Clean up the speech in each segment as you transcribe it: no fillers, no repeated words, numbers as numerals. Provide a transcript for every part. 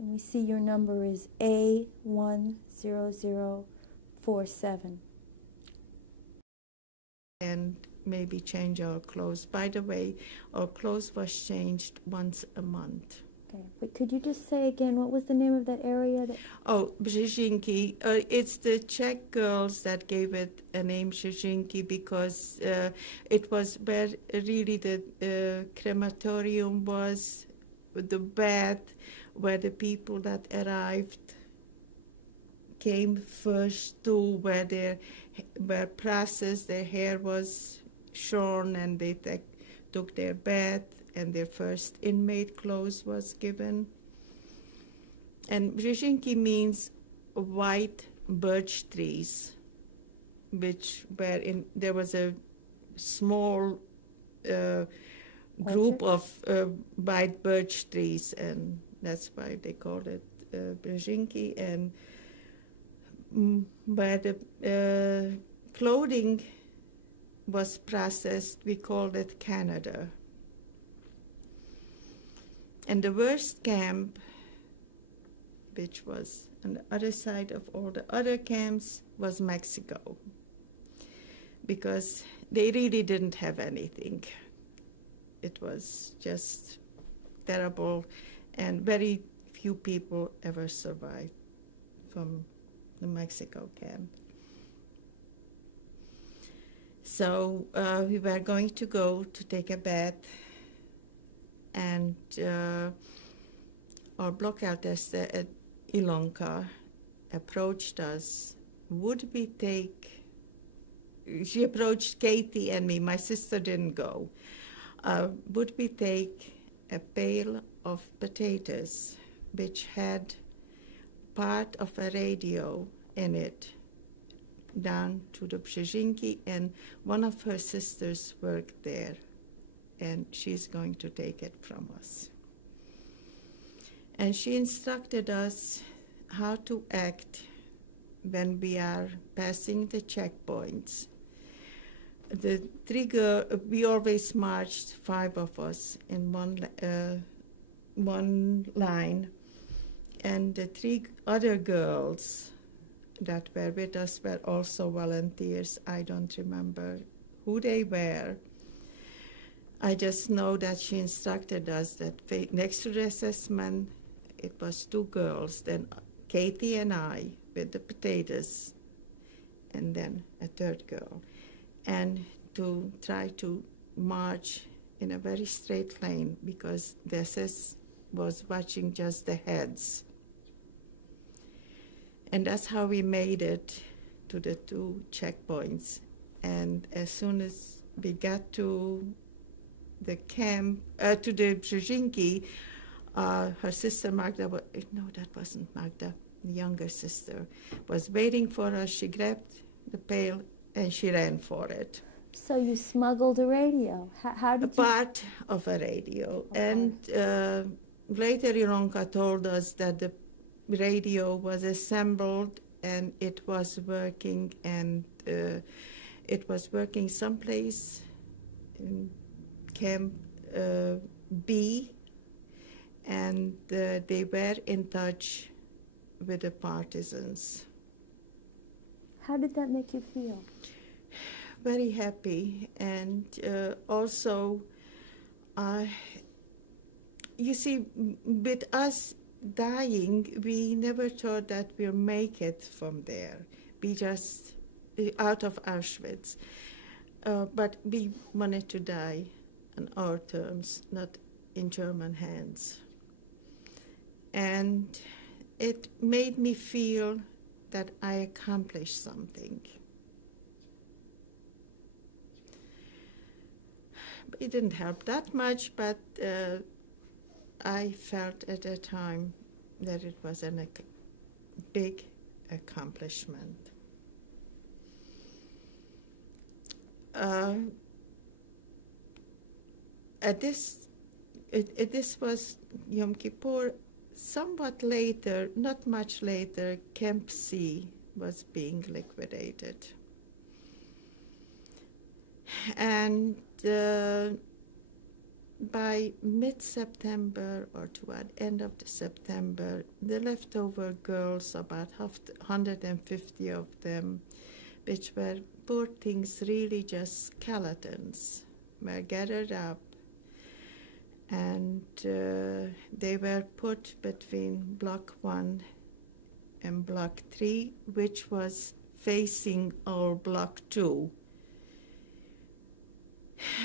And we see your number is A10047. And maybe change our clothes. By the way, our clothes was changed once a month. Okay, but could you just say again, what was the name of that area? Oh, Brzezinki. It's the Czech girls that gave it a name Brzezinki because it was where really the crematorium was, the bed where the people that arrived came first to, where their were processed, their hair was shorn, and they took their bath, and their first inmate clothes was given. And Brzezinki means white birch trees, which were in, there was a small group of white birch trees, and that's why they called it Brzezinki. And where the clothing was processed, we called it Canada. And the worst camp, which was on the other side of all the other camps, was Mexico, because they really didn't have anything. It was just terrible, and very few people ever survived from the Mexico camp. So we were going to go to take a bath, and our block tester at Ilonka approached us. Would we take, she approached Katie and me, my sister didn't go. Would we take a pail of potatoes, which had part of a radio in it, down to the Brzezinki, and one of her sisters worked there, and she's going to take it from us. And she instructed us how to act when we are passing the checkpoints. The three girls, we always marched, 5 of us, in one line, and the 3 other girls that were with us were also volunteers. I don't remember who they were. I just know that she instructed us that next to the assessment, it was 2 girls, then Katie and I with the potatoes, and then a 3rd girl, and to try to march in a very straight line, because the SS was watching just the heads. And that's how we made it to the 2 checkpoints. And as soon as we got to the camp, to the Brzezinki, her sister Magda, no, that wasn't Magda, the younger sister, was waiting for us. She grabbed the pail and she ran for it. So you smuggled a radio. How did you? Part of a radio. Okay. And later Ilonka told us that the radio was assembled and it was working, and it was working someplace in Camp B, and they were in touch with the partisans. How did that make you feel? Very happy, and also, you see, with us dying, we never thought that we'll make it from there. We just, out of Auschwitz. But we wanted to die on our terms, not in German hands. And it made me feel that I accomplished something. It didn't help that much, but I felt at that time that it was a big accomplishment. This was Yom Kippur. Somewhat later, not much later, Camp C was being liquidated. And by mid-September or toward end of the September, the leftover girls, about 150 of them, which were poor things, really just skeletons, were gathered up, and they were put between Block 1 and Block 3, which was facing our Block 2.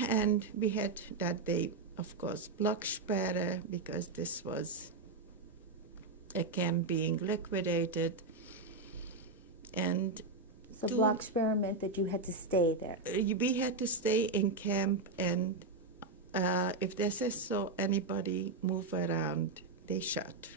And we had that day, of course, Blocksperre, because this was a camp being liquidated. And So Blocksperre meant that you had to stay there. We had to stay in camp, and if they saw anybody move around, they shot.